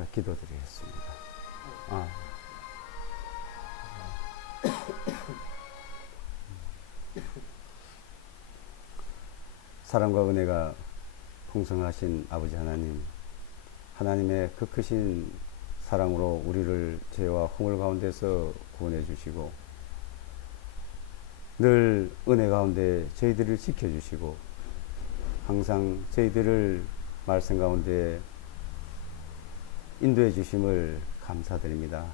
자, 기도드리겠습니다. 아. 사랑과 은혜가 풍성하신 아버지 하나님, 하나님의 그 크신 사랑으로 우리를 죄와 허물 가운데서 구원해 주시고 늘 은혜 가운데 저희들을 지켜주시고 항상 저희들을 말씀 가운데 인도해 주심을 감사드립니다.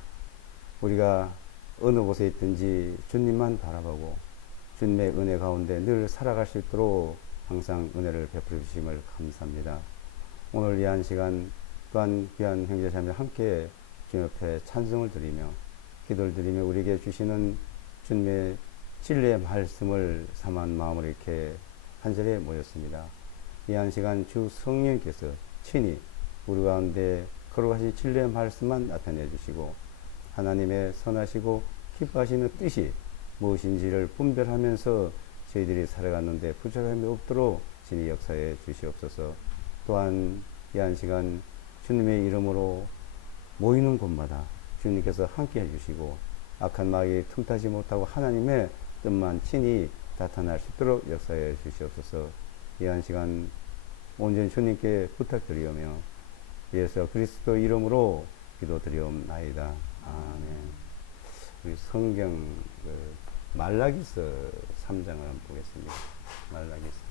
우리가 어느 곳에 있든지 주님만 바라보고 주님의 은혜 가운데 늘 살아갈 수 있도록 항상 은혜를 베풀어 주심을 감사합니다. 오늘 이 한 시간 또한 귀한 형제자매 함께 주님 앞에 찬송을 드리며 기도를 드리며 우리에게 주시는 주님의 진리의 말씀을 삼한 마음으로 이렇게 한 자리에 모였습니다. 이 한 시간 주 성령께서 친히 우리 가운데 걸어가신 진리의 말씀만 나타내 주시고 하나님의 선하시고 기뻐하시는 뜻이 무엇인지를 분별하면서 저희들이 살아가는데 부족함이 없도록 진히 역사해 주시옵소서. 또한 이 한 시간 주님의 이름으로 모이는 곳마다 주님께서 함께 해주시고 악한 마귀 틈타지 못하고 하나님의 뜻만 친히 나타날 수 있도록 역사해 주시옵소서. 이 한 시간 온전히 주님께 부탁드리오며 예수 그리스도 이름으로 기도드리옵나이다. 아멘. 우리 성경 말라기서 3장을 한번 보겠습니다. 말라기서.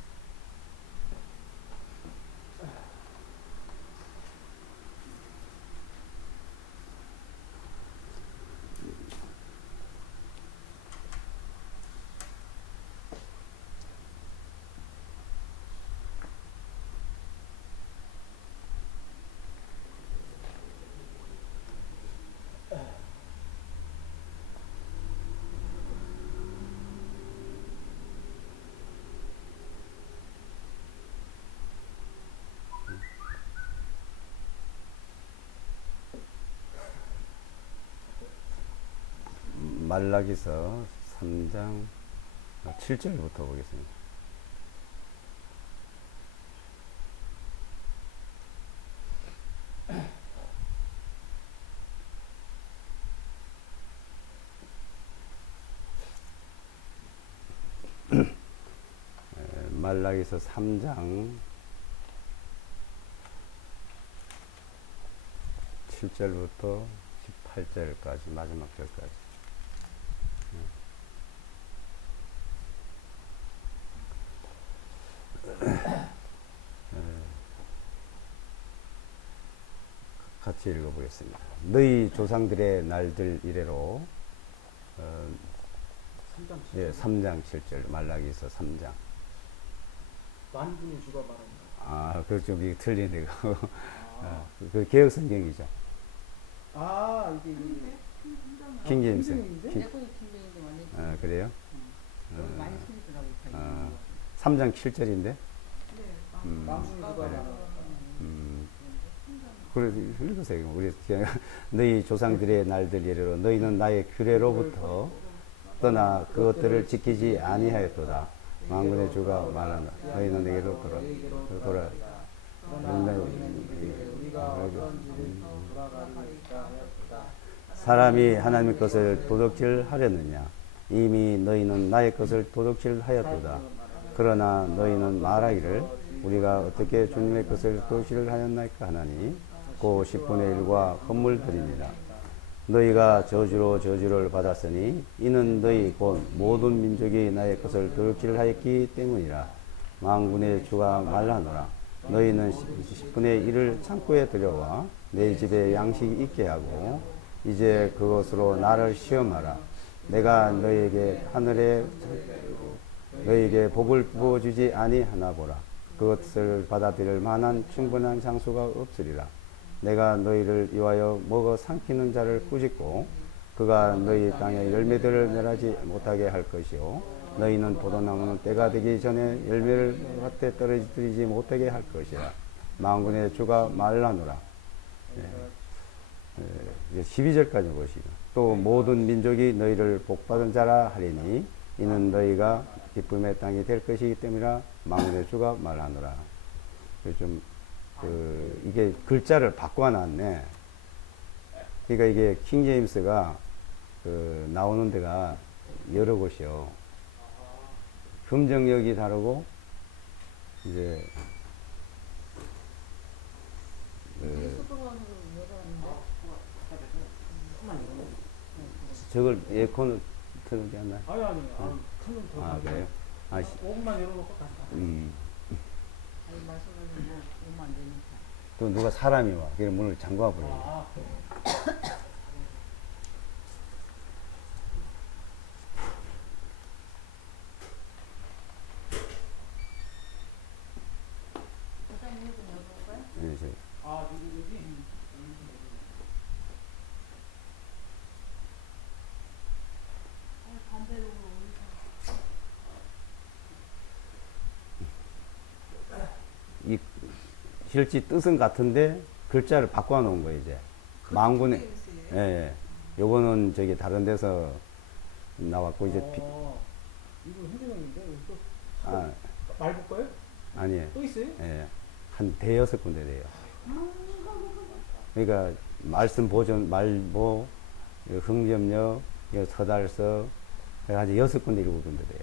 말라기서 3장 7절부터 보겠습니다. 말라기서 3장 7절부터 18절까지 마지막 절까지. 같이 읽어보겠습니다. 너희 조상들의 날들 이래로 3장 7절 말라기서 3장 만군의 주가 말한다. 아, 그거 좀 틀리네. 그 개혁 성경이죠. 아, 이게 킹제임스. 킹제임스인데 그래요? 많이 틀리더라고요. 3장 7절인데. 네. 만군의 주가 말한다. 그래, 읽으세요. 우리 너희 조상들의 날들 이래로 너희는 나의 규례로부터 떠나 그것들을 지키지 아니하였도다. 만군의 주가 말한다. 너희는 내게로 돌아. 사람이 하나님의 것을 도둑질하려느냐? 이미 너희는 나의 것을 도둑질하였도다. 그러나 너희는 말하기를 우리가 어떻게 주님의 것을 도둑질하였나이까 하나니 고 10분의 1과 헌물들입니다. 너희가 저주를 받았으니 이는 너희 곧 모든 민족이 나의 것을 도둑질하였기 때문이라. 만군의 주가 말하노라. 너희는 10분의 1을 창고에 들여와 내 집에 양식이 있게 하고 이제 그것으로 나를 시험하라. 내가 너희에게 하늘에 너희에게 복을 부어주지 아니하나 보라. 그것을 받아들일 만한 충분한 장소가 없으리라. 내가 너희를 위하여 먹어 삼키는 자를 꾸짖고 그가 너희 땅에 열매들을 멸하지 못하게 할 것이요 너희는 포도나무는 때가 되기 전에 열매를 밭에 떨어뜨리지 못하게 할 것이라. 만군의 주가 말하노라. 12절까지 보시고 또 모든 민족이 너희를 복받은 자라 하리니 이는 너희가 기쁨의 땅이 될 것이기 때문이라. 만군의 주가 말하노라. 좀 이게 글자를 바꿔놨네. 그러니까 이게 킹 제임스가 그 나오는 데가 여러 곳이요. 금정역이 다르고 이제 수도원으로 열었는데 저걸 에어컨을 틀게 하나? 아니 아니 틀면 더 아 그래요? 아, 5분만 열어놓고 다시 닫아. 아니 말씀하신 뭐 오면 안 되니까. 또 누가 사람이 와. 그래 문을 잠가 버려요. 아, 부장님 좀 열어볼까요? 네, 저, 여기? 반대로 올리자. 이 실제 뜻은 같은데 글자를 바꿔 놓은 거예요 이제. 망군의 예, 예. 요거는 저기 다른 데서 나왔고 이제 이거 현대형인데 여기 또 아 말 볼 거예요? 아니에요. 또 있어요? 예, 한 대여섯 군데 돼요. 그러니까 말씀 보존 말보 흥점역 서달서 해가지고 여섯 군데 일곱 군데 돼요.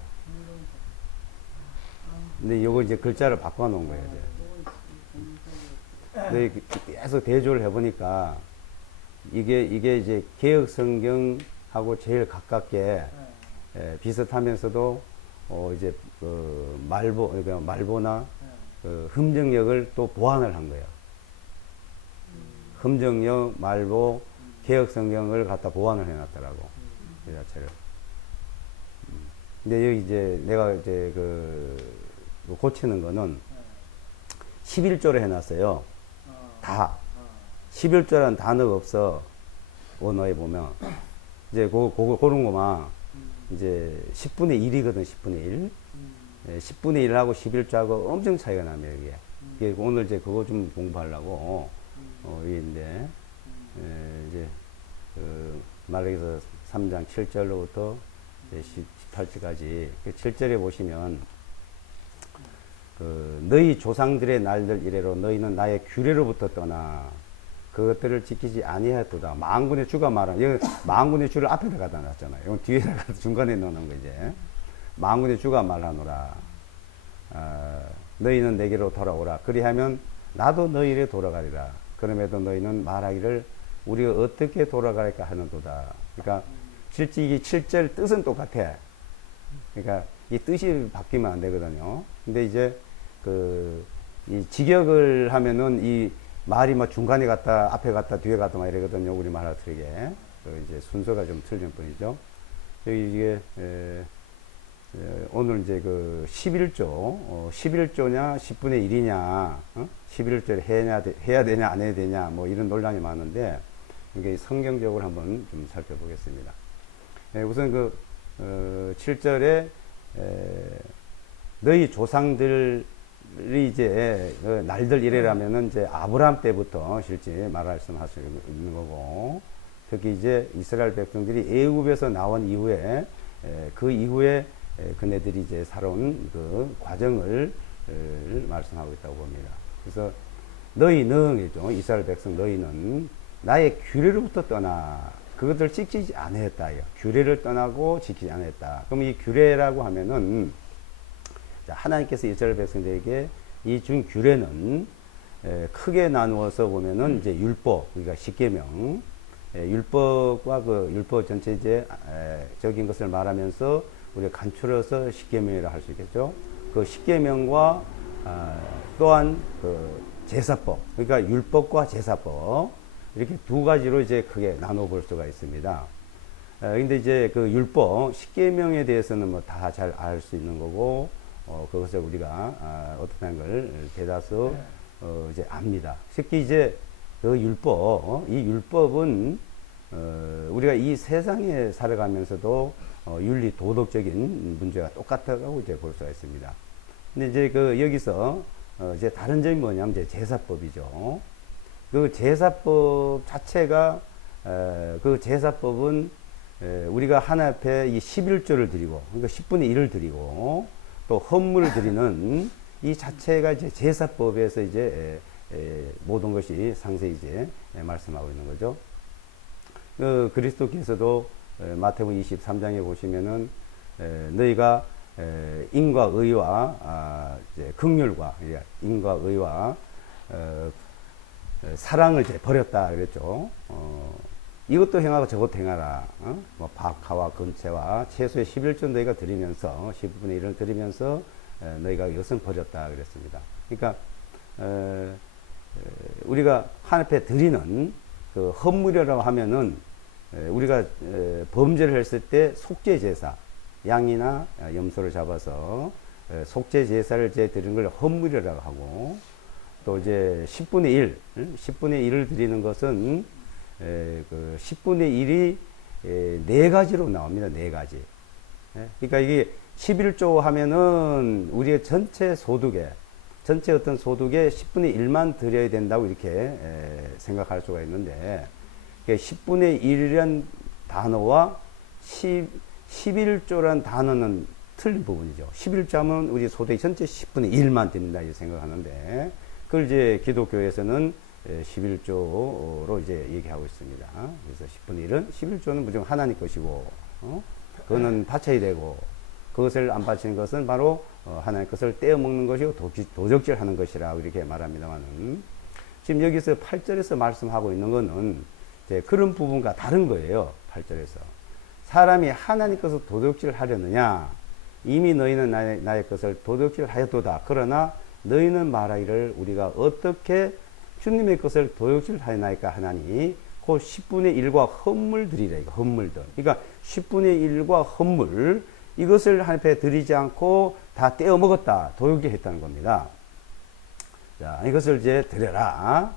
근데 요거 이제 글자를 바꿔 놓은 거예요 이제. 근데 계속 대조를 해보니까 이게 이제 개혁 성경하고 제일 가깝게 비슷하면서도 이제 말보 그러니까 말보나 흠정역을 또 보완을 한 거예요. 흠정역, 말보, 개혁 성경을 갖다 보완을 해놨더라고 이 자체를. 근데 여기 이제 내가 이제 고치는 거는 11조로 해놨어요. 다. 11조라는 단어가 없어. 언어에 보면. 이제 그런 거만, 이제 10분의 1이거든, 10분의 1. 10분의 1하고 11조하고 엄청 차이가 나며, 이게. 이게 오늘 이제 그거 좀 공부하려고, 이게 이제, 말하기서 3장 7절로부터 18절까지, 7절에 보시면, 너희 조상들의 날들 이래로 너희는 나의 규례로부터 떠나 그것들을 지키지 아니하였도다. 만군의 주가 말하는, 여기 만군의 주를 앞에다 갖다 놨잖아요. 이건 뒤에다가 중간에 넣는 거 이제. 만군의 주가 말하노라. 너희는 내게로 돌아오라. 그리하면 나도 너희를 돌아가리라. 그럼에도 너희는 말하기를 우리가 어떻게 돌아갈까 하는도다. 그러니까 실제 이 7절 뜻은 똑같아. 그러니까 이 뜻이 바뀌면 안 되거든요. 근데 이제 이 직역을 하면은 이 말이 막 중간에 갔다 앞에 갔다 뒤에 갔다 막 이러거든요. 우리 말 틀리게. 이제 순서가 좀 틀린 뿐이죠. 여기 이게 오늘 이제 11조 11조냐 10분의 1이냐 11조를 해야 되냐 안 해야 되냐 뭐 이런 논란이 많은데 이게 성경적으로 한번 좀 살펴보겠습니다. 우선 7절에 너희 조상들이 이제 날들 이래라면은 이제 아브라함 때부터 실제 말씀할 수 있는 거고, 특히 이제 이스라엘 백성들이 애굽에서 나온 이후에 그 이후에 그네들이 이제 살아온 그 과정을 말씀하고 있다고 봅니다. 그래서 너희는 이스라엘 백성 너희는 나의 규례로부터 떠나 그것을 지키지 않았다. 규례를 떠나고 지키지 않았다. 그럼 이 규례라고 하면은 하나님께서 이스라엘 백성들에게 이 준 규례는 크게 나누어서 보면은 이제 율법, 그러니까 십계명, 율법과 그 율법 전체적인 것을 말하면서 우리가 간추려서 십계명이라 할 수 있겠죠. 그 십계명과 또한 그 제사법, 그러니까 율법과 제사법 이렇게 두 가지로 이제 크게 나눠 볼 수가 있습니다. 근데 이제 그 율법, 십계명에 대해서는 뭐 다 잘 알 수 있는 거고, 그것을 우리가 어떻게 하는 걸 대다수 이제 압니다. 특히 이제 그 율법, 이 율법은 우리가 이 세상에 살아가면서도 윤리 도덕적인 문제가 똑같다고 이제 볼 수가 있습니다. 근데 이제 여기서 이제 다른 점이 뭐냐면 이제 제사법이죠. 그 제사법 자체가 그 제사법은 우리가 하나 앞에 이 11조를 드리고 그러니까 10분의 1을 드리고 또 헌물을 드리는 이 자체가 이제 제사법에서 이제 모든 것이 상세히 이제 말씀하고 있는 거죠. 그리스도께서도 마태복음 23장에 보시면은 너희가 인과 의와 이제 긍휼과 인과 의와 사랑을 이제 버렸다 그랬죠. 이것도 행하고 저것도 행하라. 뭐 박하와 금채와 채소의 11조 너희가 드리면서 10분의 1을 드리면서 너희가 이것은 버렸다 그랬습니다. 그러니까 우리가 하나님 앞에 드리는 그 헌물이라고 하면은 우리가 범죄를 했을 때 속죄 제사, 양이나 염소를 잡아서 속죄 제사를 이제 드리는 걸 헌물이라고 하고, 또 이제 10분의 1, 10분의 1을 드리는 것은 그 10분의 1이 네 가지로 나옵니다. 네 가지. 그러니까 이게 11조 하면은 우리의 전체 소득에, 전체 어떤 소득의 10분의 1만 드려야 된다고 이렇게 생각할 수가 있는데, 10분의 1이라는 단어와 11조라는 단어는 틀린 부분이죠. 11조 하면 우리 소득의 전체 10분의 1만 드린다 이렇게 생각하는데, 그걸 이제 기독교에서는 11조로 이제 얘기하고 있습니다. 그래서 10분의 1은 11조는 무조건 하나님 것이고, 그거는 바쳐야 되고, 그것을 안 바치는 것은 바로 하나님 것을 떼어 먹는 것이고 도적질 하는 것이라고 이렇게 말합니다만은, 지금 여기서 8절에서 말씀하고 있는 것은 이제 그런 부분과 다른 거예요. 8절에서 사람이 하나님 것을 도둑질 하려느냐, 이미 너희는 나의 것을 도둑질 하였도다. 그러나 너희는 말하기를 우리가 어떻게 주님의 것을 도둑질 하였나이까 하나니 그 10분의 1과 헌물 드리라. 이거 헌물들. 그러니까 10분의 1과 헌물, 이것을 하나님 앞에 드리지 않고 다 떼어 먹었다. 도둑질 했다는 겁니다. 자, 이것을 이제 드려라.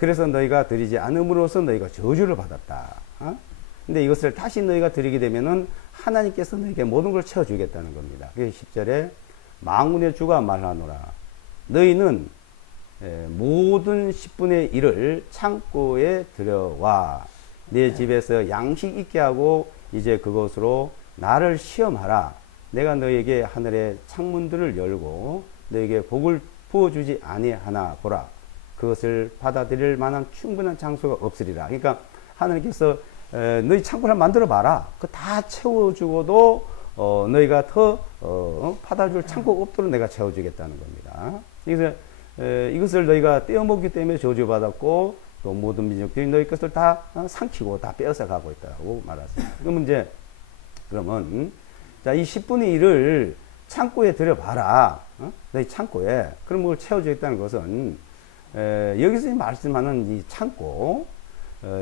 그래서 너희가 드리지 않음으로써 너희가 저주를 받았다. 근데 이것을 다시 너희가 드리게 되면은 하나님께서 너희에게 모든 걸 채워주겠다는 겁니다. 그래서 10절에 만군의 주가 말하노라. 너희는 모든 10분의 1을 창고에 들여와 내 집에서 양식 있게 하고 이제 그것으로 나를 시험하라. 내가 너희에게 하늘의 창문들을 열고 너희에게 복을 부어주지 아니하나 보라. 그것을 받아들일 만한 충분한 장소가 없으리라. 그러니까 하나님께서 너희 창고를 만들어 봐라. 그 다 채워주고도 너희가 더 받아줄 창고가 없도록 내가 채워주겠다는 겁니다. 그래서 이것을 너희가 떼어먹기 때문에 저주받았고, 또 모든 민족들이 너희 것을 다 삼키고 다 빼앗아 가고 있다고 말했습니다. 그러면 자, 이 10분의 1을 창고에 들여봐라. 너희 창고에. 그럼 뭘 채워주겠다는 것은 여기서 말씀하는 이 창고,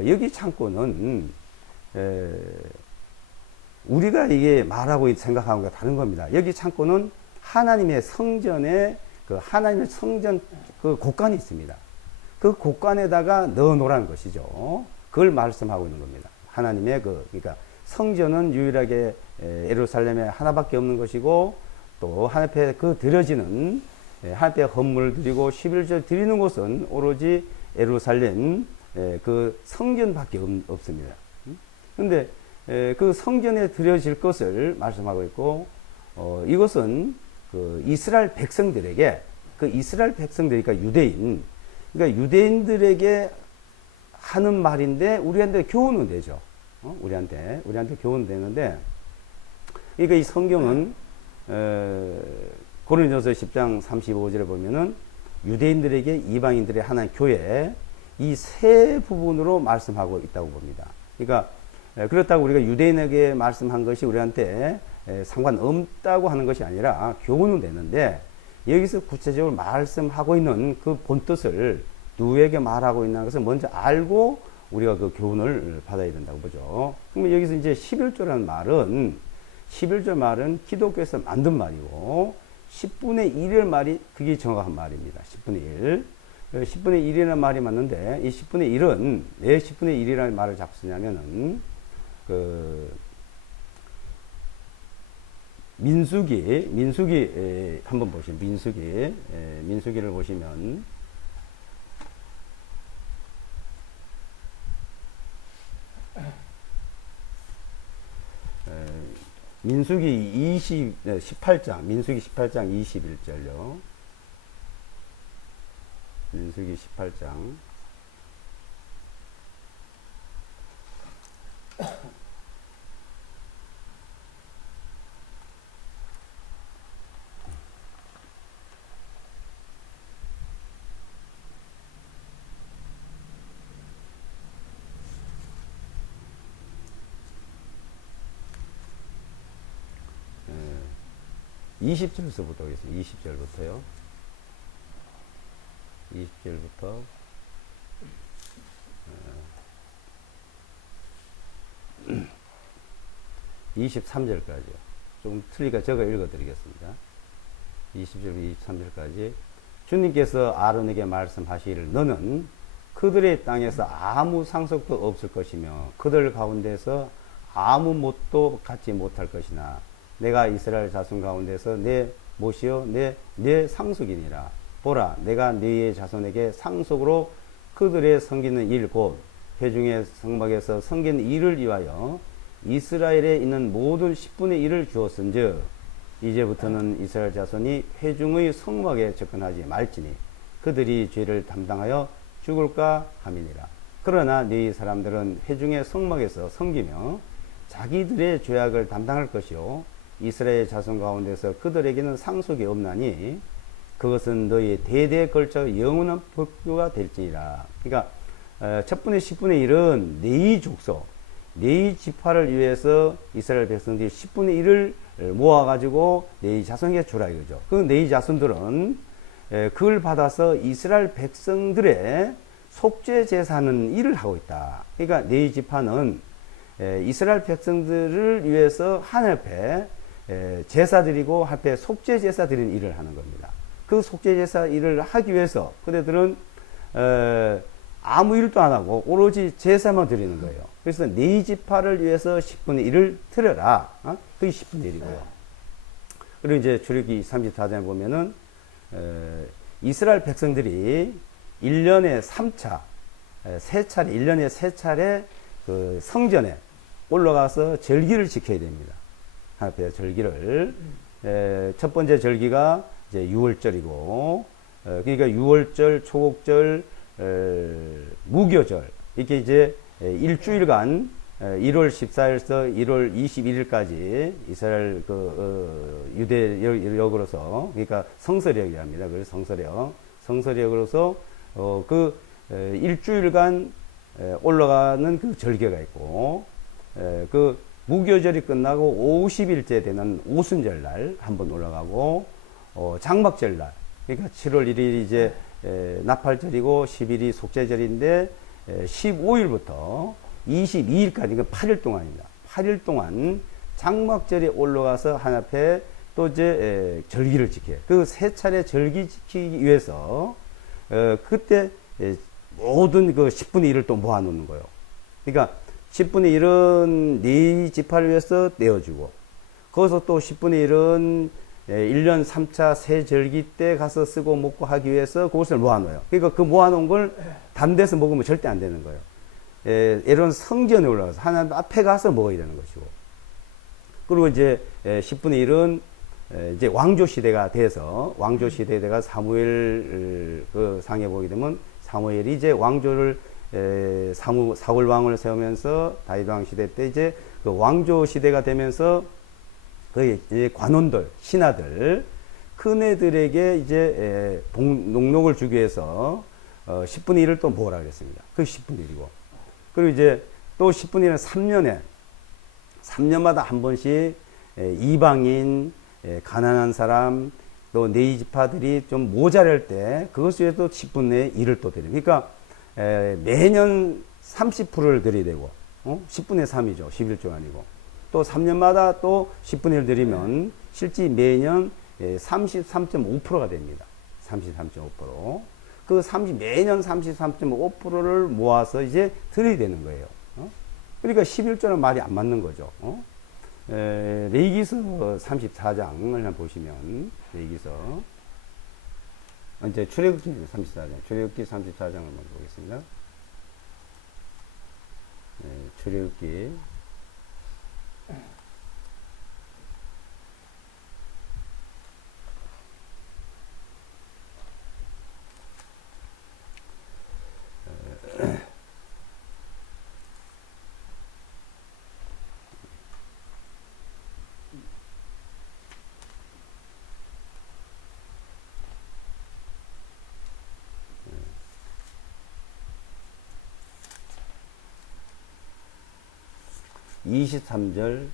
여기 창고는 우리가 이게 말하고 생각하는 것과 다른 겁니다. 여기 창고는 하나님의 성전에, 그 하나님의 성전 그 곳간이 있습니다. 그 곳간에다가 넣어 놓으라는 것이죠. 그걸 말씀하고 있는 겁니다. 하나님의 그러니까 성전은 유일하게 예루살렘에 하나밖에 없는 것이고, 또 하나님 앞에 그 드려지는 하나님 앞에 헌물을 드리고 11조 드리는 곳은 오로지 예루살렘 그 성전밖에 없습니다. 그런데 그 성전에 드려질 것을 말씀하고 있고, 이것은 그 이스라엘 백성들에게, 그 이스라엘 백성들이, 그러니까 유대인, 그러니까 유대인들에게 하는 말인데 우리한테 교훈은 되죠. 우리한테 교훈은 되는데, 그러니까 이 성경은 고린도서 10장 35절에 보면은 유대인들에게 이방인들의 하나님 교회, 이 세 부분으로 말씀하고 있다고 봅니다. 그러니까 그렇다고 우리가 유대인에게 말씀한 것이 우리한테 상관없다고 하는 것이 아니라 교훈은 되는데, 여기서 구체적으로 말씀하고 있는 그 본뜻을 누구에게 말하고 있는 것을 먼저 알고 우리가 그 교훈을 받아야 된다고 보죠. 그러면 여기서 이제 11조라는 말은, 11조 말은 기독교에서 만든 말이고, 10분의 1의 말이 그게 정확한 말입니다. 10분의 1. 10분의 1이라는 말이 맞는데, 이 10분의 1은 왜 10분의 1이라는 말을 자꾸 쓰냐면은, 민수기 한번 보시면, 민수기를 보시면, 민수기 18장 21절요. 민수기 18장 20절서부터 보겠습니다. 20절부터요. 20절부터 23절까지요. 좀 틀리니까 제가 읽어드리겠습니다. 20절부터 23절까지 주님께서 아론에게 말씀하시기를 너는 그들의 땅에서 아무 상속도 없을 것이며 그들 가운데서 아무 몫도 갖지 못할 것이나 내가 이스라엘 자손 가운데서 내 몫이요 내 상속이니라. 보라 내가 너희의 자손에게 상속으로 그들의 섬기는 일 곧 회중의 성막에서 섬기는 일을 위하여 이스라엘에 있는 모든 10분의 1을 주었은즉 이제부터는 이스라엘 자손이 회중의 성막에 접근하지 말지니 그들이 죄를 담당하여 죽을까 함이니라. 그러나 너희 사람들은 회중의 성막에서 섬기며 자기들의 죄악을 담당할 것이요 이스라엘 자손 가운데서 그들에게는 상속이 없나니 그것은 너희 대대에 걸쳐 영원한 법규가 될지니라. 그러니까 첫 분의 10분의 1은 네이 족속, 네이 지파를 위해서 이스라엘 백성들이 10분의 1을 모아가지고 네이 자손에게 주라 이거죠. 그 네이 자손들은 그걸 받아서 이스라엘 백성들의 속죄 제사는 일을 하고 있다. 그러니까 네이 지파는 이스라엘 백성들을 위해서 하나님 앞에 제사 드리고 앞에 속죄 제사 드리는 일을 하는 겁니다. 그 속죄 제사 일을 하기 위해서 그들은 아무 일도 안 하고 오로지 제사만 드리는 거예요. 그래서 네이 지파를 위해서 10분의 1을 드려라. 그게 10분의 1이고요. 그리고 이제 출애굽기 34장에 보면은 이스라엘 백성들이 1년에 3차, 1년에 3차례 그 성전에 올라가서 절기를 지켜야 됩니다. 하나님의 절기를. 첫 번째 절기가 이제 6월절이고, 그러니까 6월절, 초곡절, 무교절, 이렇게 이제 일주일간 1월 14일서 1월 21일까지 이스라엘 유대력으로서, 그러니까 성서력이라 합니다. 그래서 성서력으로서 그 일주일간 올라가는 그 절개가 있고, 그 무교절이 끝나고 50일째 되는 오순절 날 한번 올라가고, 장막절 날, 그러니까 7월 1일이 이제 나팔절이고 10일이 속죄절인데 15일부터 22일까지, 그러니까 8일 동안입니다. 8일 동안 장막절에 올라가서 하나님 앞에 또 이제 절기를 지켜요. 그 세 차례 절기 지키기 위해서 그때 모든 그 10분의 1을 또 모아놓는 거예요. 그러니까 10분의 1은 네 지파를 위해서 떼어주고, 거기서 또 10분의 1은 1년 3차 새 절기 때 가서 쓰고 먹고 하기 위해서 그것을 모아놓아요. 그러니까 그 모아놓은 걸 다른 데서 먹으면 절대 안 되는 거예요. 이런 성전에 올라가서 하나님 앞에 가서 먹어야 되는 것이고, 그리고 이제 10분의 1은 이제 왕조 시대가 돼서, 왕조 시대가 사무엘 그 상에 보게 되면 사무엘이 이제 왕조를 사울 왕을 세우면서 다윗 왕 시대 때 이제 그 왕조 시대가 되면서 그 이제 관원들, 신하들, 큰애들에게 이제 농록을 주기 위해서 10분의 1을 또 모으라 그랬습니다. 그 10분의 1이고. 그리고 이제 또 10분의 1은 3년마다 한 번씩 이방인, 가난한 사람, 또 네이 지파들이 좀 모자랄 때 그것에 또 10분의 1을 또 드립니다. 그러니까 매년 30%를 드려야 되고, 10분의 3이죠. 11조 아니고. 또 3년마다 또 10분의 1 드리면 실제 매년 33.5%가 됩니다. 33.5%. 그 매년 33.5%를 모아서 이제 드려야 되는 거예요. 그러니까 11조는 말이 안 맞는 거죠. 레위기서 34장을 보시면, 레위기서, 이제 출애굽기 34장, 출애굽기 34장을 한번 보겠습니다. 출애굽기 23절,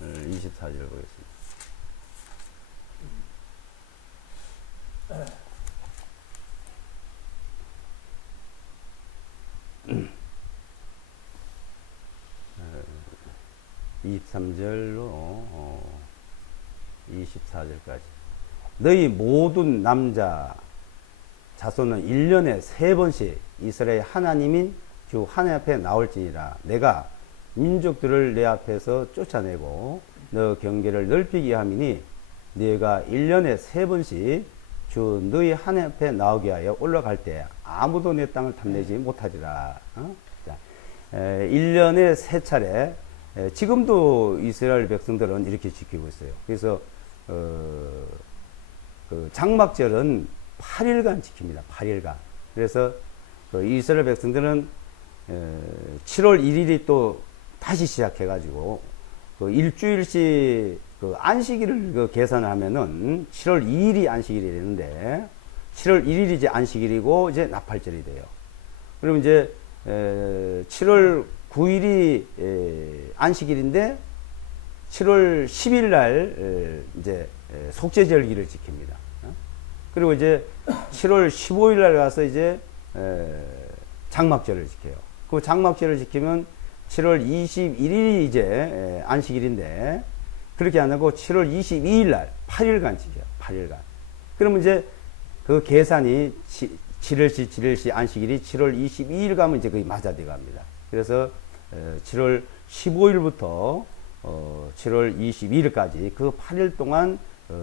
24절 보겠습니다. 23절로 24절까지. 너희 모든 남자 자손은 1년에 3번씩 이스라엘 하나님인 주 하나님 앞에 나올지니라. 내가 민족들을 내 앞에서 쫓아내고 너 경계를 넓히게 함이니 네가 1년에 3번씩 주 너희 하나님 앞에 나오게 하여 올라갈 때 아무도 내 땅을 탐내지 못하리라. 자, 1년에 3차례. 지금도 이스라엘 백성들은 이렇게 지키고 있어요. 그래서 그 장막절은 8일간 지킵니다. 8일간. 그래서 그 이스라엘 백성들은 7월 1일이 또 다시 시작해가지고 그 일주일씩 그 안식일을 그 계산을 하면은 7월 2일이 안식일이 되는데 7월 1일이 이제 안식일이고 이제 나팔절이 돼요. 그럼 이제 7월 9일이 안식일인데 7월 10일 날 이제 속죄절기를 지킵니다. 그리고 이제 7월 15일 날 가서 이제 장막절을 지켜요. 그 장막절을 지키면 7월 21일이 이제 안식일인데 그렇게 안 하고 7월 22일 날 8일간 지켜요. 8일간. 그러면 이제 그 계산이 7일시 안식일이 7월 22일 가면 이제 거의 맞아돼 갑니다. 그래서 7월 15일부터 7월 22일까지 그 8일 동안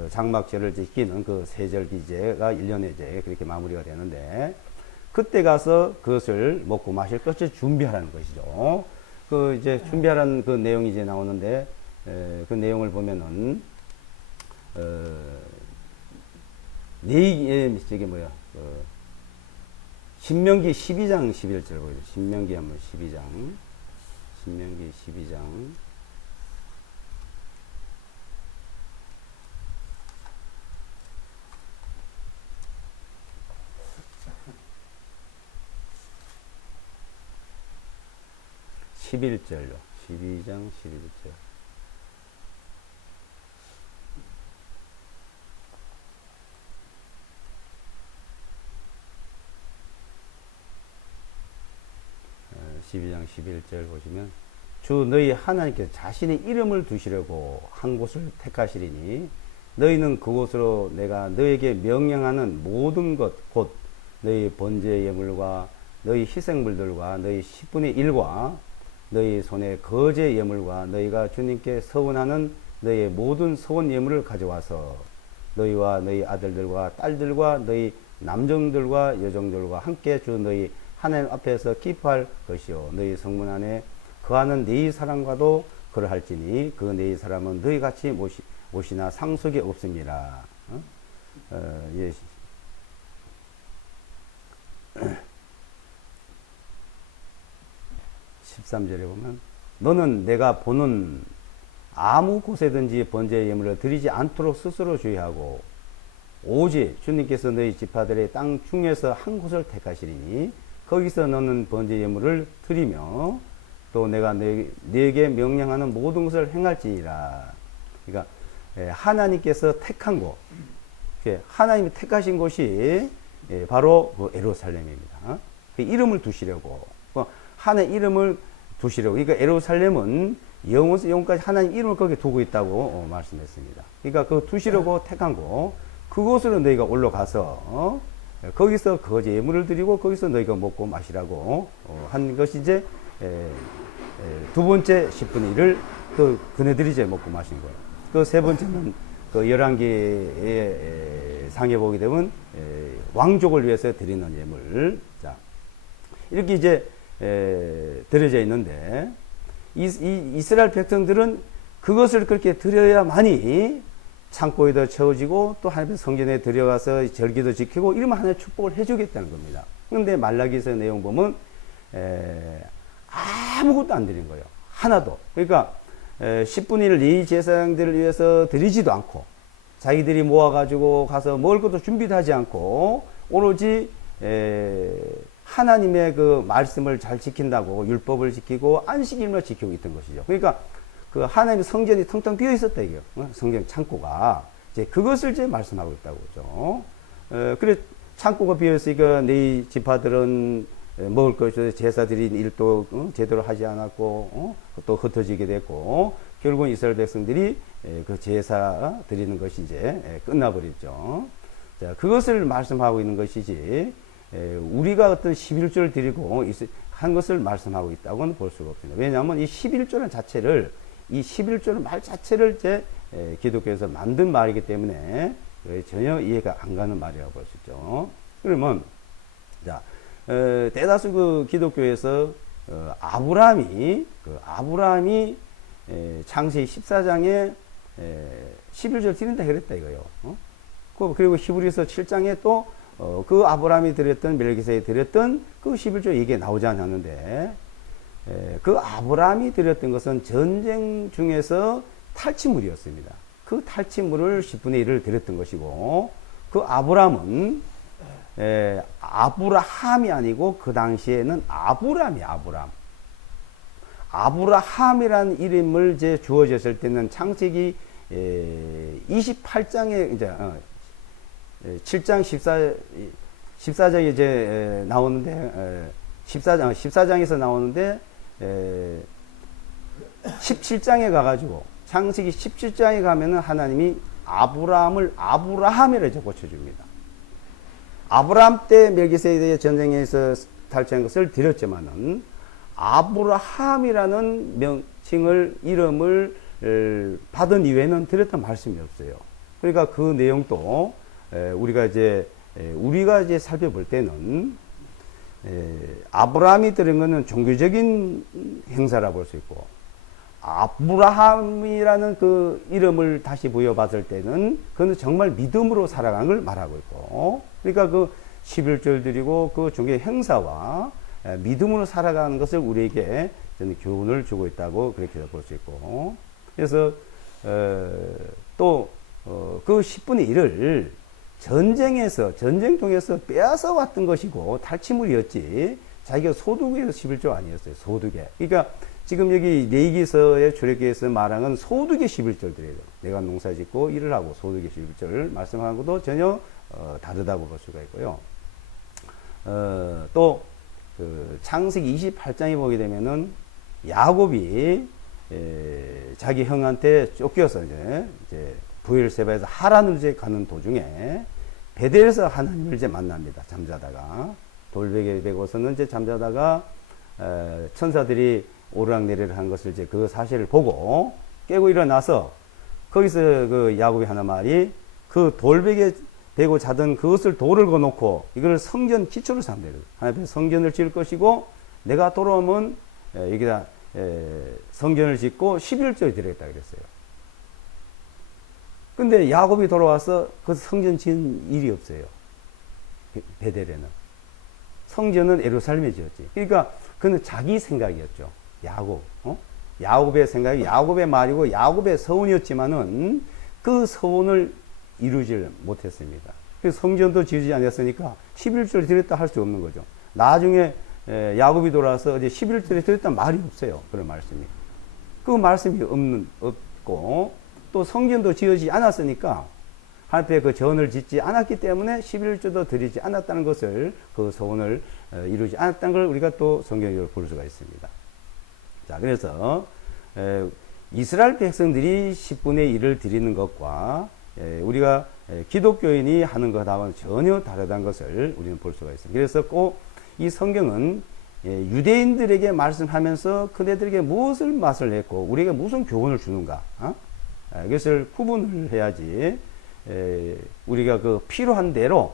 장막절을 지키는 그 세절기제가 1년에 이제 그렇게 마무리가 되는데 그때 가서 그것을 먹고 마실 것을 준비하라는 것이죠. 그 이제 준비하라는 그 내용이 이제 나오는데 그 내용을 보면은 저게 뭐야? 신명기 12장 11절 보여요. 신명기 한번 12장. 신명기 12장. 11절로 12장 11절. 어, 12장 11절 보시면 주 너희 하나님께서 자신의 이름을 두시려고 한 곳을 택하시리니 너희는 그곳으로 내가 너희에게 명령하는 모든 것 곧 너희 번제 예물과 너희 희생물들과 너희 10분의 1과 너희 손에 거제 예물과 너희가 주님께 서원하는 너희의 모든 서원 예물을 가져와서 너희와 너희 아들들과 딸들과 너희 남종들과 여종들과 함께 주 너희 하나님 앞에서 기뻐할 것이요 너희 성문 안에 거하는 너희 사람과도 그러할지니 그 너희 사람은 너희 같이 못이나 상속이 없습니다. 예. 13절에 보면 너는 내가 보는 아무 곳에든지 번제 예물을 드리지 않도록 스스로 주의하고 오직 주님께서 너희 지파들의 땅 중에서 한 곳을 택하시리니 거기서 너는 번제 예물을 드리며 또 내가 너에게 명령하는 모든 것을 행할지니라. 그러니까 하나님께서 택한 곳, 하나님이 택하신 곳이 바로 그 예루살렘입니다. 그 이름을 두시려고 하나님의 이름을 두시려고. 그러니까 예루살렘은 영원에서 영원까지 하나님 이름을 거기에 두고 있다고 말씀했습니다. 그러니까 그 두시려고 택한 곳, 그곳으로 너희가 올라가서 거기서 거제 예물을 드리고 거기서 너희가 먹고 마시라고 한 것이 이제 두 번째 10분의 1을 그 그네들이 이제 먹고 마신 거예요. 그 세 번째는 그 열왕기의 상에 보게 되면 왕족을 위해서 드리는 예물. 자, 이렇게 이제 드려져 있는데 이스라엘 백성들은 그것을 그렇게 드려야만이 창고에도 채워지고 또 하나님의 성전에 들어가서 절기도 지키고 이러면 하나님의 축복을 해주겠다는 겁니다. 그런데 말라기서 내용 보면 아무것도 안 드린 거예요. 하나도. 그러니까 10분의 1을 이 제사장들을 위해서 드리지도 않고 자기들이 모아가지고 가서 먹을 것도 준비도 하지 않고 오로지 하나님의 그 말씀을 잘 지킨다고 율법을 지키고 안식일만 지키고 있던 것이죠. 그러니까 그 하나님의 성전이 텅텅 비어 있었다 이게요. 성전 창고가 이제 그것을 이제 말씀하고 있다고 그죠. 그래 창고가 비어 있으니까 네 지파들은 먹을 것을 제사 드린 일도 제대로 하지 않았고 또 흩어지게 됐고 결국은 이스라엘 백성들이 그 제사 드리는 것이 이제 끝나버렸죠. 자, 그것을 말씀하고 있는 것이지, 우리가 어떤 11조를 드리고 한 것을 말씀하고 있다고는 볼 수가 없습니다. 왜냐하면 이 11조라는 자체를, 이 11조는 말 자체를 이제 기독교에서 만든 말이기 때문에 전혀 이해가 안 가는 말이라고 볼 수 있죠. 그러면, 자, 대다수 그 기독교에서 아브라함이 창세기 14장에 11절 드린다 그랬다 이거요. 그리고 히브리서 7장에 또 그 아브라함이 드렸던, 멜기세에 드렸던 그 11조 얘기가 나오지 않았는데, 그 아브라함이 드렸던 것은 전쟁 중에서 탈취물이었습니다. 그 탈취물을 10분의 1을 드렸던 것이고, 그 아브라함은 아브라함이 아니고 그 당시에는 아브라함이라는 이름을 이제 주어졌을 때는 창세기 28장에 이제 7장 14장에 이제 나오는데 14장에서 나오는데 17장에 가가지고 창세기 17장에 가면은 하나님이 아브라함을 아브라함이라 이제 고쳐줍니다. 아브라함 때 멜기세덱의 전쟁에서 탈취한 것을 드렸지만은 아브라함이라는 명칭을, 이름을 받은 이후에는 드렸던 말씀이 없어요. 그러니까 그 내용도 우리가 이제 살펴볼 때는 아브라함이 드린 것은 종교적인 행사라 볼 수 있고, 아브라함이라는 그 이름을 다시 부여받을 때는 그는 정말 믿음으로 살아간 걸 말하고 있고, 그러니까 그 11절 드리고 그 종교 행사와 믿음으로 살아가는 것을 우리에게 저는 교훈을 주고 있다고 그렇게 볼 수 있고, 그래서 또 그 10분의 1을 전쟁 통해서 빼앗아 왔던 것이고 탈취물이었지, 자기가 소득에서 11조 아니었어요. 소득에. 그러니까 지금 여기 레위기서의 출애굽기에서 말한 건 소득의 11조를 드려요. 내가 농사 짓고 일을 하고 소득의 11조를 말씀하는 것도 전혀 다르다고 볼 수가 있고요. 또 그 창세기 28장에 보게 되면은 야곱이 자기 형한테 쫓겨서 이제 부엘세바에서 하란을 이제 가는 도중에 베델에서 하나님을 이제 만납니다. 잠자다가 돌베개 베고서는 이제 잠자다가 천사들이 오르락내리락 한 것을 이제 그 사실을 보고 깨고 일어나서 거기서 그 야곱이 하는 말이, 그 돌베개 베고 자던 그것을 돌을 거놓고 이걸 성전 기초로 삼대요. 하나님 성전을 지을 것이고 내가 돌아오면 여기다 성전을 짓고 11조에 드리겠다 그랬어요. 근데 야곱이 돌아와서 그 성전 지은 일이 없어요. 베델에는. 성전은 예루살렘에 지었지. 그러니까 그는 자기 생각이었죠. 야곱의 생각이 야곱의 말이고 야곱의 서원이었지만은 그 서원을 이루질 못했습니다. 그래서 성전도 지으지 않았으니까 11조를 드렸다 할 수 없는 거죠. 나중에 야곱이 돌아와서 이제 11조를 드렸다 말이 없어요. 그런 말씀이. 그 말씀이 없고, 또 성전도 지어지지 않았으니까 하나님께 그 전을 짓지 않았기 때문에 11조도 드리지 않았다는 것을, 그 소원을 이루지 않았다는 걸 우리가 또 성경적으로 볼 수가 있습니다. 자, 그래서 이스라엘 백성들이 10분의 1을 드리는 것과 우리가 기독교인이 하는 것하고는 전혀 다르다는 것을 우리는 볼 수가 있습니다. 그래서 꼭 이 성경은 유대인들에게 말씀하면서 그네들에게 무엇을 맛을 냈고 우리에게 무슨 교훈을 주는가, 이것을 구분을 해야지 우리가 그 필요한 대로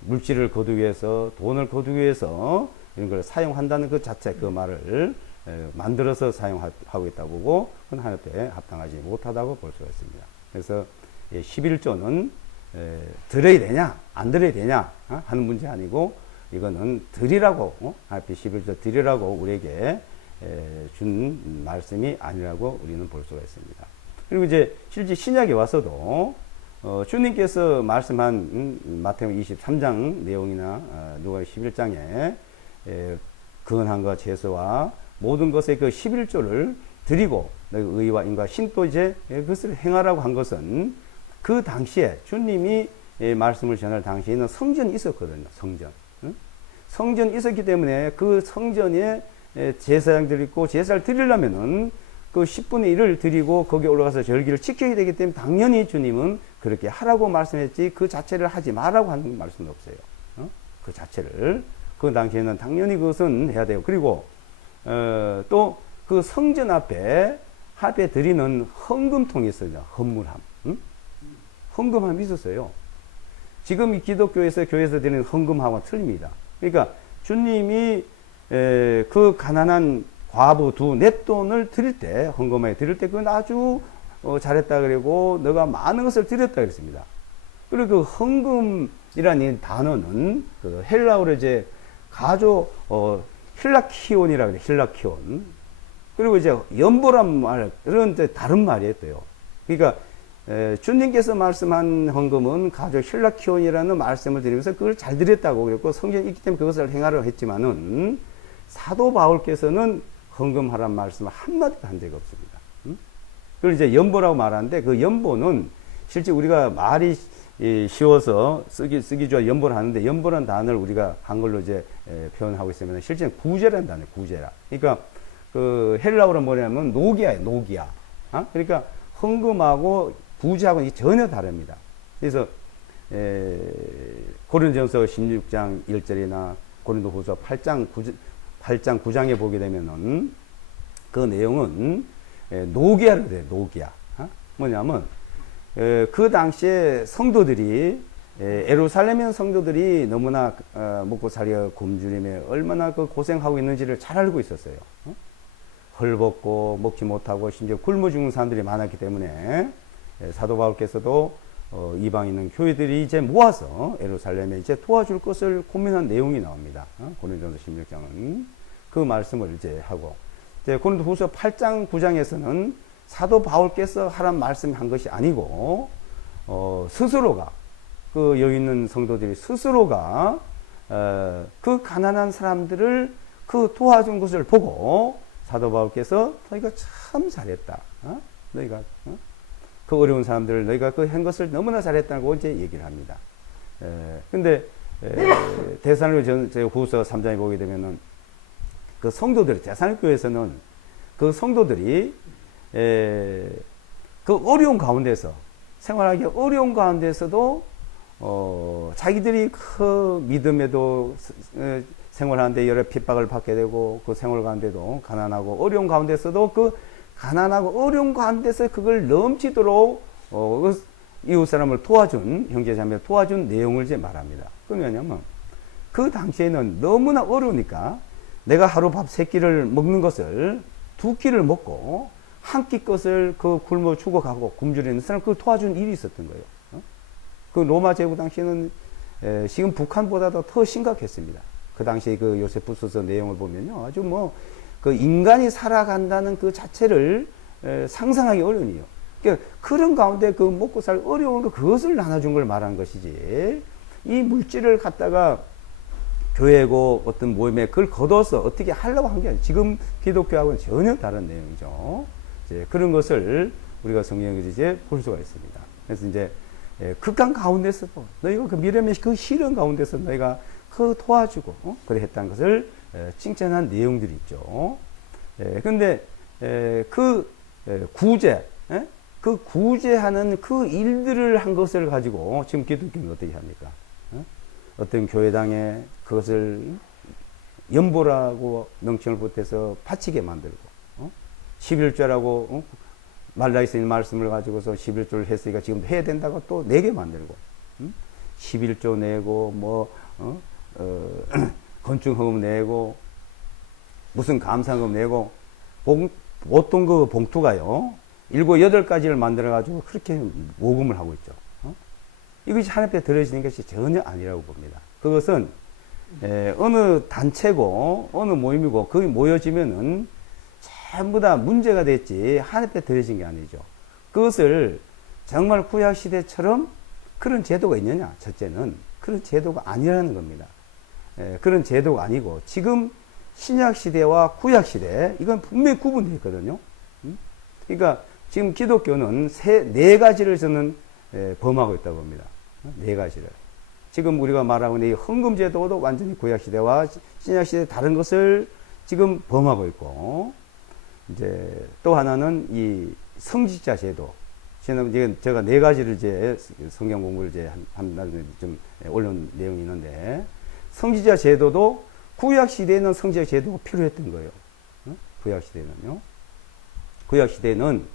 물질을 거두기 위해서, 돈을 거두기 위해서 이런 걸 사용한다는 그 자체, 그 말을 만들어서 사용하고 있다고 보고 그건 하나님 앞에 합당하지 못하다고 볼 수가 있습니다. 그래서 11조는 드려야 되냐 안 드려야 되냐 하는 문제 아니고, 이거는 드리라고, 하나님 11조 드리라고 우리에게 준 말씀이 아니라고 우리는 볼 수가 있습니다. 그리고 이제 실제 신약에 와서도 주님께서 말씀한 마태복음 23장 내용이나 누가복음 11장에 근한과 제사와 모든 것에 그 11조를 드리고 의와 인과 신도 이제 그것을 행하라고 한 것은 그 당시에 주님이 말씀을 전할 당시에는 성전이 있었거든요. 성전이 있었기 때문에 그 성전에 제사장들이 있고 제사를 드리려면은 그 그 10분의 1을 드리고 거기 올라가서 절기를 지켜야 되기 때문에 당연히 주님은 그렇게 하라고 말씀했지 그 자체를 하지 말라고 하는 말씀도 없어요. 그 자체를. 그 당시에는 당연히 그것은 해야 돼요. 그리고 또 그 성전 앞에 드리는 헌금통이 있어요. 헌물함. 헌금함이 있었어요. 지금 이 기독교에서 교회에서 드리는 헌금함과 틀립니다. 그러니까 주님이 그 가난한 과부 두 넷돈을 드릴 때, 헌금에 드릴 때 그건 아주 잘했다 그러고 너가 많은 것을 드렸다 그랬습니다. 그리고 그 헌금이라는 단어는 그 헬라어로 이제 가조 힐라키온이라 그래. 힐라키온. 그리고 이제 연보란 말은 다른 말이었대요. 그러니까 주님께서 말씀한 헌금은 가조 힐라키온이라는 말씀을 드리면서 그걸 잘 드렸다고 그랬고 성경이 있기 때문에 그것을 행하려 했지만은 사도 바울께서는 헌금하란 말씀을 한마디도 한 적이 없습니다. 그걸 이제 연보라고 말하는데 그 연보는 실제 우리가 말이 쉬워서 쓰기 좋아 연보를 하는데 연보라는 단어를 우리가 한글로 이제 표현하고 있으면 실제는 구제라는 단어예요. 구제라. 그러니까 그 헬라어로 뭐냐면 노기아예요. 노기아. 그러니까 헌금하고 구제하고는 전혀 다릅니다. 그래서 고린도전서 16장 1절이나 고린도후서 8장 9장에 보게 되면은 그 내용은 노기아를 그래요. 노기아. 뭐냐면 그 당시에 성도들이 예루살렘의 성도들이 너무나 먹고 살기가 굶주림에 얼마나 그 고생하고 있는지를 잘 알고 있었어요. 헐벗고 먹지 못하고 심지어 굶어 죽는 사람들이 많았기 때문에 사도 바울께서도 이방에 있는 교회들이 이제 모아서 예루살렘에 이제 도와줄 것을 고민한 내용이 나옵니다. 고린도전서 16장은 그 말씀을 이제 하고 이제 고린도후서 8장 9장에서는 사도 바울께서 하란 말씀을 한 것이 아니고 스스로가 그 여기 있는 성도들이 스스로가 그 가난한 사람들을 그 도와준 것을 보고 사도 바울께서 너희가 참 잘했다. 너희가 그 어려운 사람들을 너희가 그 한 것을 너무나 잘했다고 이제 얘기를 합니다. 근데 데살로니가 후서 3장에 보게 되면은 그 성도들이 데살로니가 교회에서는 그 성도들이 그 어려운 가운데서 생활하기 어려운 가운데서도 자기들이 그 믿음에도 생활하는데 여러 핍박을 받게 되고 그 생활 가운데도 가난하고 어려운 가운데서도 그 가난하고 어려운 가운데서 그걸 넘치도록 이웃 사람을 도와준 형제자매를 도와준 내용을 이제 말합니다. 그러냐면 그 당시에는 너무나 어려우니까 내가 하루 밥 3끼를 먹는 것을 2끼를 먹고 한 끼 것을 그 굶어 죽어가고 굶주리는 사람 그걸 도와준 일이 있었던 거예요. 그 로마 제국 당시에는 지금 북한보다도 더 심각했습니다. 그 당시에 그 요세푸스서 내용을 보면요. 아주 뭐 그 인간이 살아간다는 그 자체를 상상하기 어려운 일이에요. 그러니까 그런 가운데 그 먹고 살 어려운 거 그것을 나눠준 걸 말한 것이지 이 물질을 갖다가 교회고 어떤 모임에 그걸 걷어서 어떻게 하려고 한 게 아니에요. 지금 기독교하고는 전혀 다른 내용이죠. 이제 그런 것을 우리가 성경에서 이제 볼 수가 있습니다. 그래서 이제 극한 가운데서도 너희가 그 미련의 그 시련 가운데서 너희가 그 도와주고 그래 했다는 것을 칭찬한 내용들이 있죠. 그런데 그 구제, 그 구제하는 그 일들을 한 것을 가지고 지금 기독교는 어떻게 합니까? 어떤 교회당에 그것을 연보라고 명칭을 보태서 바치게 만들고 11조라고 말라에서 있는 말씀을 가지고서 11조를 했으니까 지금 해야 된다고 또 내게 만들고 11조 내고 뭐 건축허금 내고 무슨 감사금 내고 보통 그 봉투가요 7, 8가지를 만들어 가지고 그렇게 모금을 하고 있죠. 이것이 하나님 앞에 들어지는 것이 전혀 아니라고 봅니다. 그것은 어느 단체고 어느 모임이고 거기 모여지면은 전부 다 문제가 됐지 하나님 앞에 들어진 게 아니죠. 그것을 정말 구약시대처럼 그런 제도가 있느냐? 첫째는 그런 제도가 아니라는 겁니다. 그런 제도가 아니고 지금 신약시대와 구약시대 이건 분명히 구분되어 있거든요. 그러니까 지금 기독교는 4가지를 저는 범하고 있다고 봅니다. 4가지를. 지금 우리가 말하고 있는 이 헌금제도도 완전히 구약시대와 신약시대 다른 것을 지금 범하고 있고 이제 또 하나는 이 성직자 제도. 제가 네 가지를 이제 성경 공부를 이제 한 날에 좀 올려놓은 내용이 있는데, 성직자 제도도 구약 시대에는 성직자 제도가 필요했던 거예요. 구약 시대는요. 구약 시대는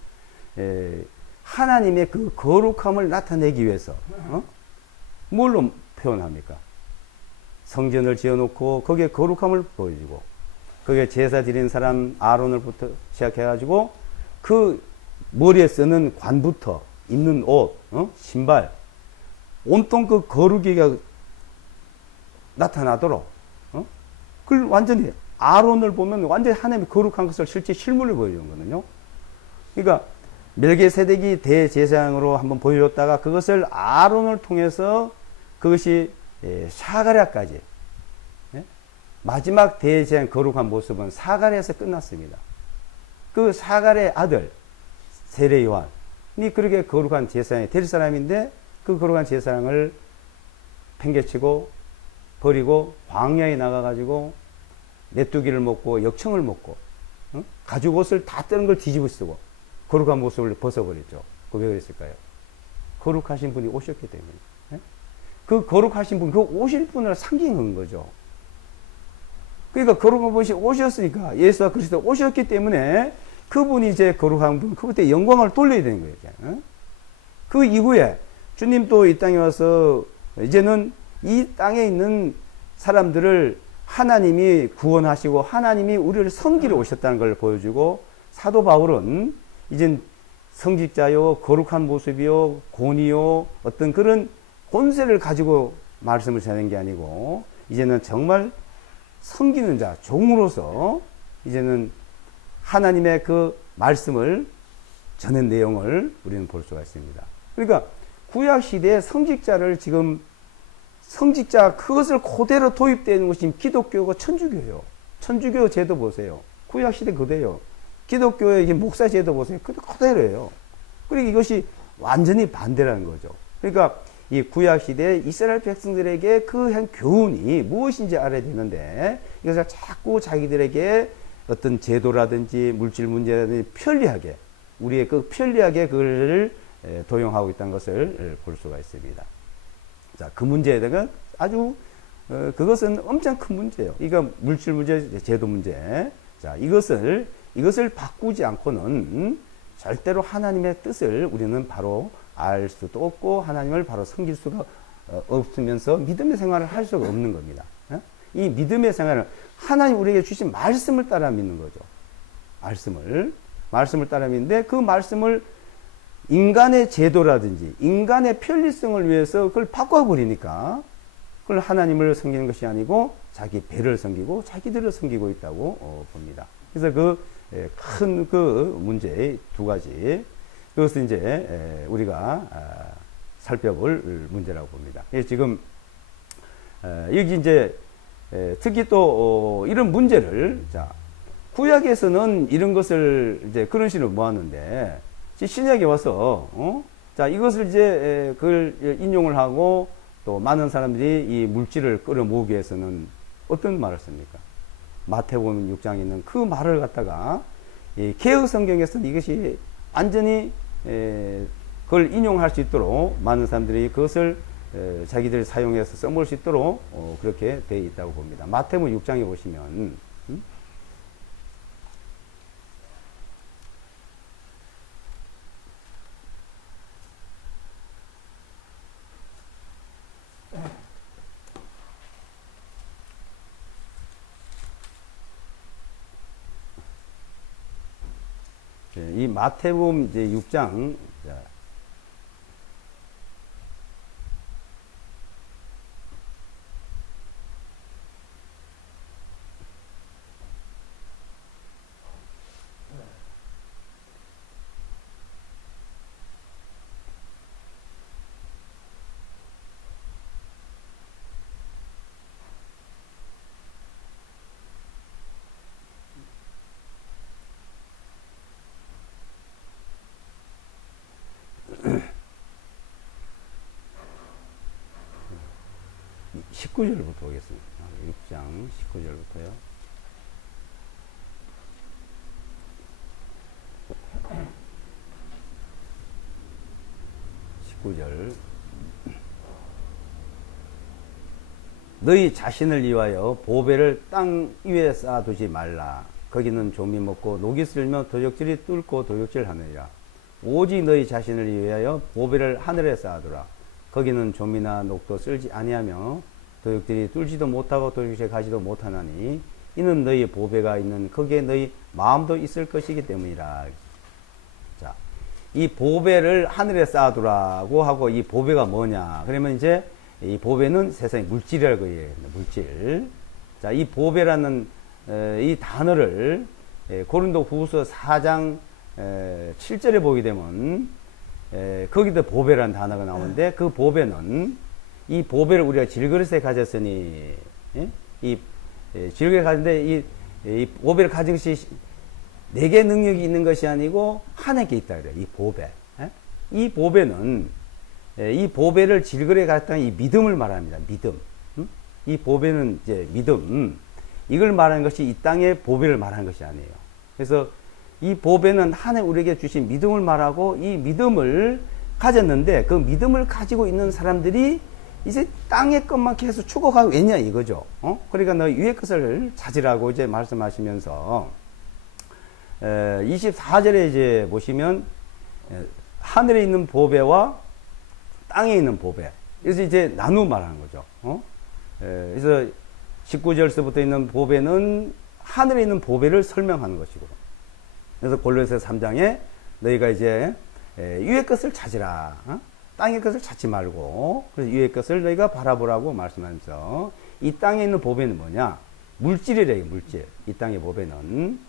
하나님의 그 거룩함을 나타내기 위해서 뭘로 표현합니까? 성전을 지어놓고 거기에 거룩함을 보여주고, 거기에 제사 드리는 사람 아론을부터 시작해가지고 그 머리에 쓰는 관부터 입는 옷, 신발, 온통 그 거룩이가 나타나도록, 그걸 완전히 아론을 보면 완전히 하나님의 거룩한 것을 실제 실물을 보여주는 거거든요. 그러니까 멜기세덱이 대제사장으로 한번 보여줬다가 그것을 아론을 통해서 그것이 사가랴까지, 마지막 대제사장 거룩한 모습은 사가랴에서 끝났습니다. 그 사가랴의 아들 세례 요한이 그렇게 거룩한 제사장이 될 사람인데, 그 거룩한 제사장을 팽개치고 버리고 광야에 나가가지고 메뚜기를 먹고 역청을 먹고 가죽 옷을 다 떼는 걸 뒤집어 쓰고 거룩한 모습을 벗어버렸죠. 그 왜 그랬을까요? 거룩하신 분이 오셨기 때문에. 그 거룩하신 분, 그 오실 분을 상징한 거죠. 그러니까 거룩한 분이 오셨으니까, 예수와 그리스도 오셨기 때문에 그분이 이제 거룩한 분, 그분한테 영광을 돌려야 되는 거예요. 그 이후에 주님 또 이 땅에 와서 이제는 이 땅에 있는 사람들을 하나님이 구원하시고 하나님이 우리를 섬기러 오셨다는 걸 보여주고, 사도 바울은 이젠 성직자요, 거룩한 모습이요, 권위요, 어떤 그런 권세를 가지고 말씀을 전하는 게 아니고, 이제는 정말 섬기는 자, 종으로서 이제는 하나님의 그 말씀을 전한 내용을 우리는 볼 수가 있습니다. 그러니까 구약 시대의 성직자를 지금 성직자 그것을 그대로 도입되는 것이 기독교고 천주교예요. 천주교 제도 보세요. 구약 시대 그대요. 기독교의 목사 제도 보세요. 그대로예요. 그러니까 이것이 완전히 반대라는 거죠. 그러니까 이 구약 시대 이스라엘 백성들에게 그 한 교훈이 무엇인지 알아야 되는데, 이것을 자꾸 자기들에게 어떤 제도라든지 물질 문제라든지 편리하게, 우리의 그 편리하게 그걸 도용하고 있다는 것을 볼 수가 있습니다. 자, 그 문제에 대한 아주 그것은 엄청 큰 문제예요. 이거 물질 문제, 제도 문제. 자, 이것을 바꾸지 않고는 절대로 하나님의 뜻을 우리는 바로 알 수도 없고 하나님을 바로 섬길 수가 없으면서 믿음의 생활을 할 수가 없는 겁니다. 이 믿음의 생활은 하나님 우리에게 주신 말씀을 따라 믿는 거죠. 말씀을 따라 믿는데, 그 말씀을 인간의 제도라든지 인간의 편리성을 위해서 그걸 바꿔버리니까 그걸 하나님을 섬기는 것이 아니고 자기 배를 섬기고 자기들을 섬기고 있다고 봅니다. 그래서 그 큰 그 문제의 두 가지, 그것을 이제 우리가 살펴볼 문제라고 봅니다. 지금 여기 이제 특히 또 이런 문제를, 자, 구약에서는 이런 것을 이제 그런 식으로 모았는데, 신약에 와서 자, 이것을 이제 그걸 인용을 하고 또 많은 사람들이 이 물질을 끌어모으기 위해서는 어떤 말을 씁니까? 마태복음 6장에 있는 그 말을 갖다가 이 개혁 성경에서는 이것이 완전히 그걸 인용할 수 있도록 많은 사람들이 그것을 자기들이 사용해서 써먹을 수 있도록 그렇게 되어 있다고 봅니다. 마태복음 6장에 보시면 이 마태복음 이제 6장, (19절부터) 보겠습니다. 6장 19절부터요. 19절. 너희 자신을 위하여 보배를 땅 위에 쌓아두지 말라. 거기는 좀이 먹고 녹이 슬며 도적질이 뚫고 도적질하느니라. 오직 너희 자신을 위하여 보배를 하늘에 쌓아두라. 거기는 좀이나 녹도 쓸지 아니하며 도적들이 뚫지도 못하고 도적질에 가지도 못하나니 이는 너희 보배가 있는 거기에 너희 마음도 있을 것이기 때문이라. 자, 이 보배를 하늘에 쌓아두라고 하고, 이 보배가 뭐냐? 그러면 이제 이 보배는 세상의 물질이라고 얘기해요. 물질. 자, 이 보배라는 이 단어를 고린도 후서 4장 7절에 보게 되면 거기도 보배라는 단어가 나오는데, 그 보배는, 이 보배를 우리가 질그릇에 가졌으니, 이 질그릇에 가졌는데 이 보배를 가진 것이 내게 능력이 있는 것이 아니고 하나님께 있다 그래요. 이 보배. 이 보배는, 이 보배를 질그릇에 가졌다는 이 믿음을 말합니다. 믿음. 이 보배는 이제 믿음. 이걸 말하는 것이 이 땅의 보배를 말하는 것이 아니에요. 그래서 이 보배는 하나님 우리에게 주신 믿음을 말하고, 이 믿음을 가졌는데 그 믿음을 가지고 있는 사람들이 이제 땅의 것만 계속 추구하고 왜냐 이거죠. 그러니까 너 위의 것을 찾으라고 이제 말씀하시면서 24절에 이제 보시면 하늘에 있는 보배와 땅에 있는 보배. 그래서 이제 나누어 말하는 거죠. 그래서 19절서부터 있는 보배는 하늘에 있는 보배를 설명하는 것이고, 그래서 골로새서 3장에 너희가 이제 위의 것을 찾으라. 땅의 것을 찾지 말고, 그래서 위의 것을 너희가 바라보라고 말씀하면서, 이 땅에 있는 보배는 뭐냐? 물질이래요, 물질. 이 땅의 보배는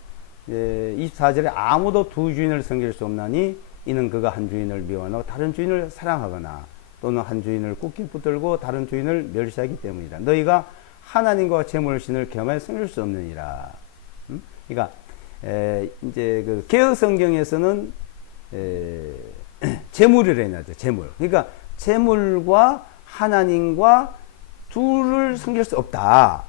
24절에 아무도 두 주인을 섬길 수 없나니 이는 그가 한 주인을 미워하고 다른 주인을 사랑하거나 또는 한 주인을 굳게 붙들고 다른 주인을 멸시하기 때문이다. 너희가 하나님과 재물신을 겸하여 섬길 수 없느니라. 그러니까 이제 그 개혁 성경에서는 재물이라 해야죠. 재물. 그러니까 재물과 하나님과 둘을 섬길 수 없다.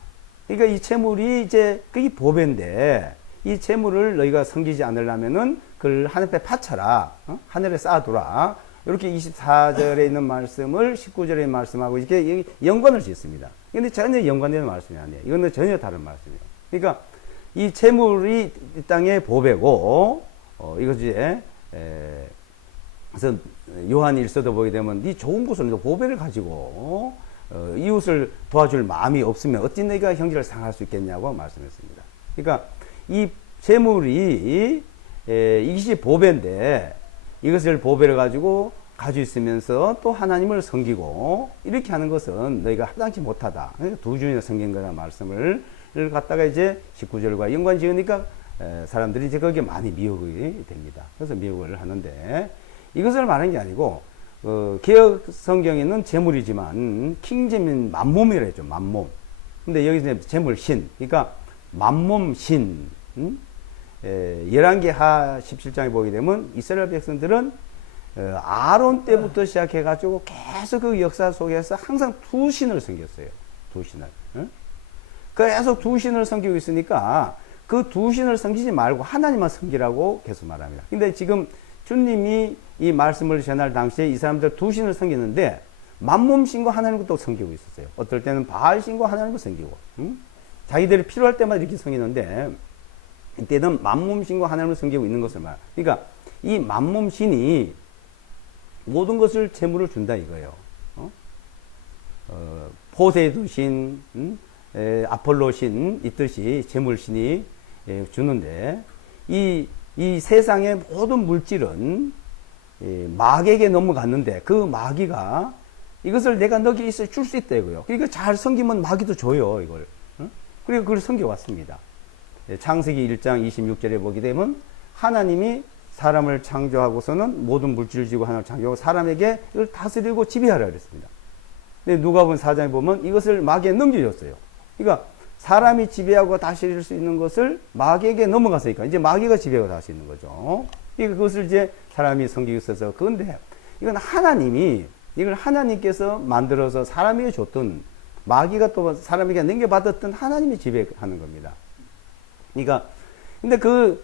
그러니까 이 재물이 이제 그게 보배인데, 이 재물을 너희가 섬기지 않으려면은 그걸 하늘 앞에 바쳐라. 하늘에 쌓아두라. 이렇게 24절에 있는 말씀을 19절에 말씀하고 이렇게 연관을 짓습니다. 근데 전혀 연관되는 말씀이 아니에요. 이거는 전혀 다른 말씀이에요. 그러니까 이 재물이 이 땅의 보배고, 이것이 그래서 요한 일서도 보게 되면 네 좋은 것을 보배를 가지고 이웃을 도와줄 마음이 없으면 어찌 너희가 형제를 상할 수 있겠냐고 말씀했습니다. 그러니까 이 재물이 이것이 보배인데, 이것을 보배를 가지고 있으면서 또 하나님을 섬기고 이렇게 하는 것은 너희가 합당치 못하다. 두 주인을 섬긴 거라 말씀을 갖다가 이제 19절과 연관 지으니까 사람들이 이제 거기에 많이 미혹이 됩니다. 그래서 미혹을 하는데, 이것을 말하는 게 아니고 개혁 성경에는 재물이지만 킹제민 만몸이라 했죠. 만몸. 근데 여기서 재물신, 그러니까 만몸신. 열왕기하 17장에 보게 되면 이스라엘 백성들은 아론 때부터 시작해가지고 계속 그 역사 속에서 항상 두 신을 섬겼어요. 두 신을. 계속 두 신을 섬기고 있으니까 그 두 신을 섬기지 말고 하나님만 섬기라고 계속 말합니다. 근데 지금 주님이 이 말씀을 전할 당시에 이 사람들 두 신을 섬기는데 만몸신과 하나님을 또 섬기고 있었어요. 어떨 때는 바알신과 하나님을 섬기고, 자기들이 필요할 때마다 이렇게 섬기는데, 이때는 만몸신과 하나님을 섬기고 있는 것을 말합니다. 그러니까 이 만몸신이 모든 것을 재물을 준다 이거예요. 포세이도신, 아폴로신 있듯이 재물신이 주는데, 이 세상의 모든 물질은 마귀에게 넘어갔는데, 그 마귀가 이것을 내가 너에게 있어 줄 수 있다고요. 그러니까 잘 섬기면 마귀도 줘요, 이걸. 그리고 그걸 섬겨왔습니다. 창세기 1장 26절에 보게 되면 하나님이 사람을 창조하고서는 모든 물질을 지고 하나님을 창조하고 사람에게 이걸 다스리고 지배하라 그랬습니다. 근데 누가복음 4장에 보면 이것을 마귀에 넘겨줬어요. 그러니까 사람이 지배하고 다스릴 수 있는 것을 마귀에게 넘어갔으니까 이제 마귀가 지배하고 다스릴 수 있는 거죠. 그러니까 그것을 이제 사람이 섬기고 있어서, 그런데 이건 이걸 하나님께서 만들어서 사람에게 줬던, 마귀가 또 사람에게 넘겨받았던 하나님이 지배하는 겁니다. 그러니까 근데 그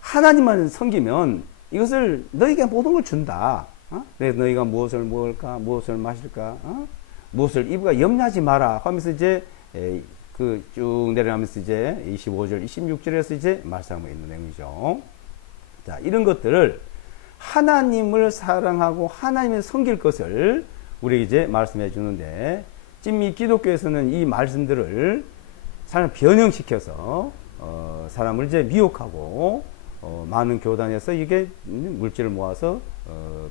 하나님만 섬기면 이것을 너에게 모든 걸 준다. 그래서 너희가 무엇을 먹을까, 무엇을 마실까, 무엇을 입을까 염려하지 마라 하면서 이제 그 쭉 내려가면서 이제 25절, 26절에서 이제 말씀하고 있는 내용이죠. 자, 이런 것들을 하나님을 사랑하고 하나님을 섬길 것을 우리에게 이제 말씀해 주는데, 지금 이 기독교에서는 이 말씀들을 사람 변형시켜서 사람을 이제 미혹하고 많은 교단에서 이게 물질을 모아서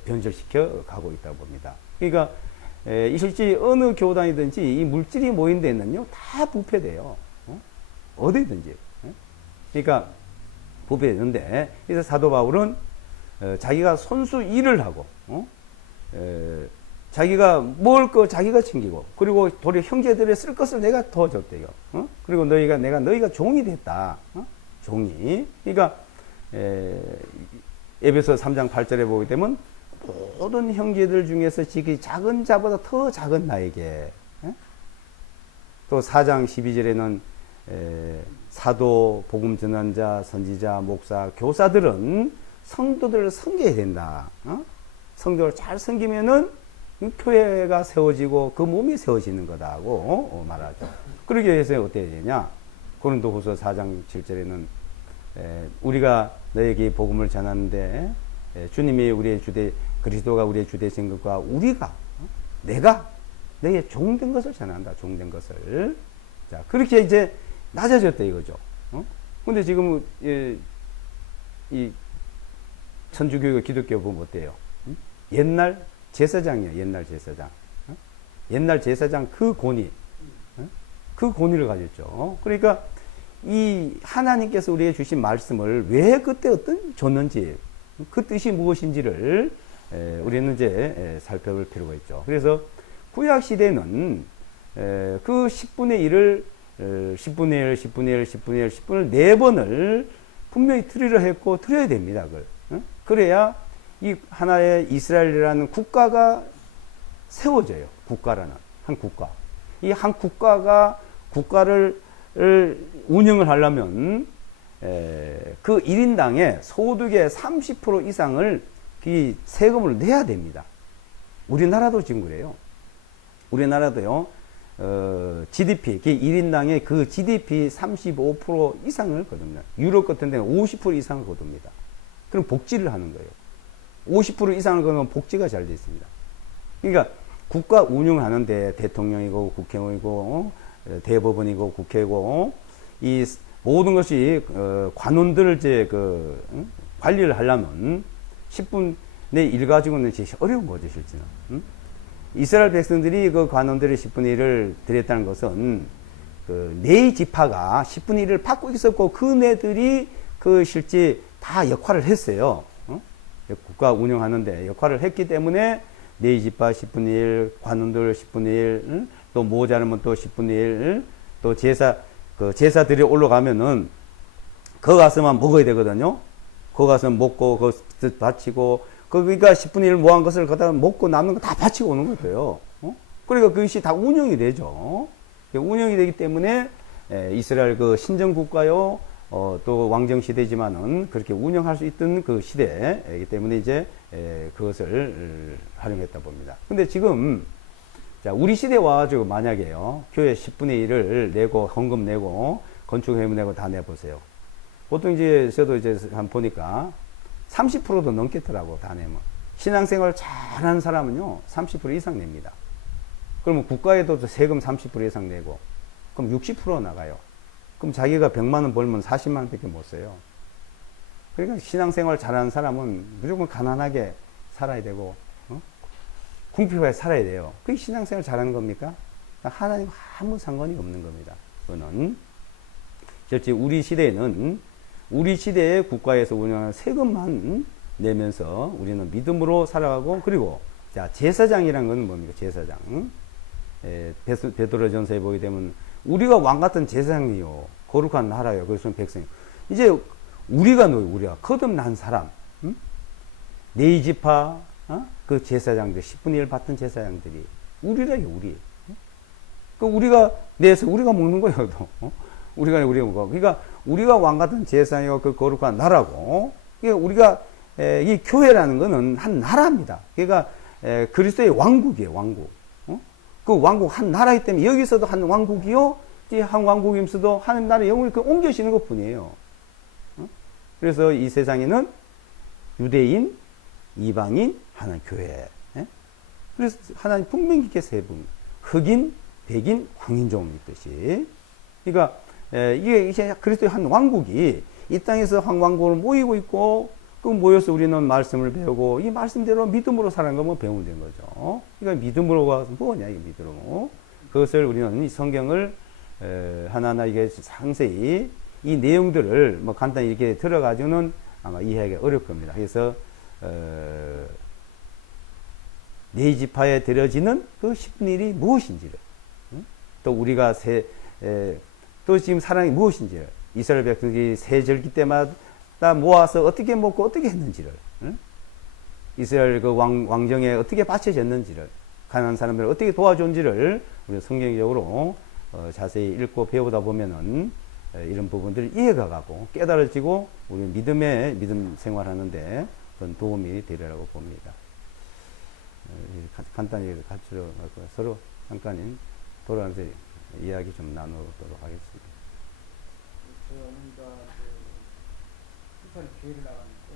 변절시켜 가고 있다고 봅니다. 그러니까 실제 어느 교단이든지 이 물질이 모인 데는요 다 부패돼요. 어디든지. 그러니까 부패되는데, 그래서 사도 바울은 자기가 손수 일을 하고 자기가 먹을 거 자기가 챙기고, 그리고 도리어 형제들의 쓸 것을 내가 더 줬대요. 그리고 너희가 종이 됐다. 종이. 그러니까 에베소 3장 8절에 보게 되면 모든 형제들 중에서 지극히 작은 자보다 더 작은 나에게, 또 4장 12절에는 사도, 복음 전환자, 선지자, 목사, 교사들은 성도들을 섬겨야 된다. 성도를 잘 섬기면은 교회가 세워지고 그 몸이 세워지는 거다고 말하죠. 그러기 위해서 어떻게 해야 되냐? 고린도후서 4장 7절에는 우리가 너에게 복음을 전하는데 주님이 우리의 그리스도가 우리의 주되신 것과 우리가 내가 너의 종된 것을 전한다. 종된 것을. 자, 그렇게 이제 낮아졌다 이거죠. 근데 지금 이 천주교가 기독교 보면 어때요? 옛날 제사장이에요. 옛날 제사장. 옛날 제사장 그 권위. 그 권위를 가졌죠. 그러니까 이 하나님께서 우리에게 주신 말씀을 왜 그때 줬는지, 그 뜻이 무엇인지를 우리는 이제 살펴볼 필요가 있죠. 그래서 구약 시대는 그 10분의 1을 10분의 1, 10분의 1, 10분의 1, 10분을 4번을 분명히 드리려 했고 드려야 됩니다. 그걸. 그래야 이 하나의 이스라엘이라는 국가가 세워져요. 국가라는 한 국가. 이 한 국가를 운영을 하려면 그 1인당의 소득의 30% 이상을 이 세금을 내야 됩니다. 우리나라도 지금 그래요. 우리나라도요. GDP, 1인당의 그 GDP 35% 이상을 거둡니다. 유럽 같은 데는 50% 이상을 거둡니다. 그럼 복지를 하는 거예요. 50% 이상을 거두면 복지가 잘 되어 있습니다. 그러니까 국가 운영을 하는데 대통령이고 국회의원이고 대법원이고 국회고 이 모든 것이 관원들을 이제 관리를 하려면 10분의 1 가지고는 진짜 어려운 거죠, 실제는. 이스라엘 백성들이 그 관원들의 10분의 1을 드렸다는 것은 네 지파가 10분의 1을 받고 있었고 그 네들이 그 실제 다 역할을 했어요. 국가 운영하는데 역할을 했기 때문에 네 지파 10분의 1, 관원들 10분의 1, 또 모자라면 또 10분의 1, 또 제사들이 올라가면은 거 가서만 먹어야 되거든요. 거 가서 먹고 거 바치고 그러니까 10분의 1 모은 것을 거기다 먹고 남는 거 다 바치고 오는 거예요. 그러니까 그것이 다 운영이 되죠. 운영이 되기 때문에 이스라엘 그 신정 국가요. 또 왕정 시대지만은 그렇게 운영할 수 있던 그 시대이기 때문에 이제 그것을 활용했다 봅니다. 근데 지금 자, 우리 시대에 와가지고 만약에요, 교회 10분의 1을 내고, 헌금 내고, 건축회비 내고 다 내보세요. 보통 이제, 저도 이제 한 보니까 30%도 넘겠더라고, 다 내면. 신앙생활 잘하는 사람은요, 30% 이상 냅니다. 그러면 국가에도 세금 30% 이상 내고, 그럼 60% 나가요. 그럼 자기가 100만원 벌면 40만원 밖에 못 써요. 그러니까 신앙생활 잘하는 사람은 무조건 가난하게 살아야 되고, 궁핍하게 살아야 돼요. 그게 신앙생활 잘하는 겁니까? 하나님과 아무 상관이 없는 겁니다. 그거는. 실제 우리 시대에는 우리 시대의 국가에서 운영하는 세금만 내면서 우리는 믿음으로 살아가고, 그리고 자, 제사장이란 건 뭡니까? 제사장. 베드로전서에 보게 되면 우리가 왕 같은 제사장이요, 거룩한 나라요, 그래서 백성이. 이제 우리가 거듭난 사람, 네 지파, 그 제사장들, 10분의 1 받던 제사장들이 우리래요, 우리. 그 우리가 내서 우리가 먹는 거예요, 또. 우리가 먹어. 그러니까 우리가 왕 같은 제사장이고 그 거룩한 나라고. 그러니까 우리가 이 교회라는 것은 한 나라입니다. 그러니까 그리스도의 왕국이에요, 왕국. 그 왕국 한 나라이기 때문에 여기서도 한 왕국이요, 한 왕국이면서도 하는 나라의 영을 옮겨시는 것 뿐이에요. 그래서 이 세상에는 유대인, 이방인, 하나님 교회. 그래서 하나님 분명히 이렇게 세 분, 흑인, 백인, 황인종 있듯이. 그러니까 이게 그리스도의 한 왕국이 이 땅에서 한 왕국을 모이고 있고, 그 모여서 우리는 말씀을 배우고 이 말씀대로 믿음으로 사는 거면 배우면 된 거죠. 그러니까 믿음으로가 뭐냐, 이게 믿음으로. 그것을 우리는 이 성경을 하나하나 이게 상세히 이 내용들을 뭐 간단히 이렇게 들어가지고는 아마 이해하기 어려울 겁니다. 그래서 네 지파에 드려지는 그 10분 일이 무엇인지를, 또 우리가 또 지금 사랑이 무엇인지를, 이스라엘 백성들이 세 절기 때마다 모아서 어떻게 먹고 어떻게 했는지를, 이스라엘 그 왕정에 어떻게 바쳐졌는지를, 가난한 사람들을 어떻게 도와줬는지를 우리 성경적으로 자세히 읽고 배우다 보면은 이런 부분들이 이해가 가고 깨달아지고 우리 믿음 생활하는데 어떤 도움이 되리라고 봅니다. 간단히 가르쳐 서로 잠깐 돌아가면서 이야기 좀 나누도록 하겠습니다. 저희가 부산 교회를 나갔는데